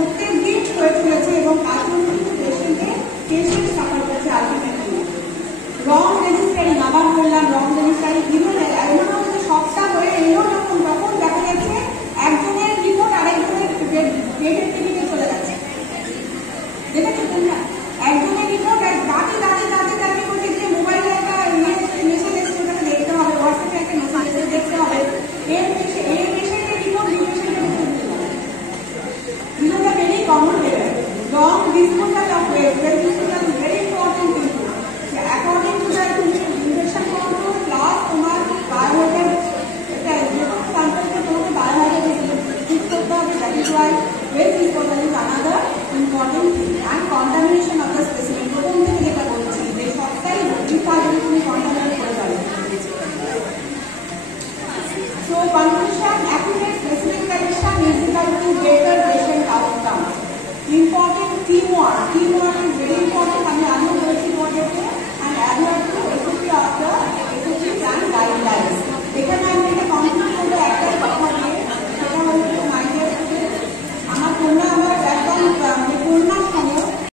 প্রত্যেক দিন হয়ে চলেছে এবং তার জন্য কিন্তু পেশেন্ট সাফার করছে আলটিমেটলি। রং রেজিস্টারিং, আবার বললাম রং রেজিস্টারিং, এমনও সবটা হয়ে এলো যখন তখন দেখা যাচ্ছে একজনের রিপোর্ট আরেকজনের পেটের টিভিতে চলে যাচ্ছে। দেখেছো তোমরা? একজনের রিপোর্ট দাঁড়িয়ে করতে গিয়ে মোবাইলে একটা মেসেজ এসছে, ওটাকে দেখতে হবে, হোয়াটসঅ্যাপে একটা মেসেজ এসে দেখতে হবে, এর পেশেন্টের রিপোর্ট বি পেশেন্টের দুটোটা ভেরি কমন হয়ে গেছে। রং ডিসপোজ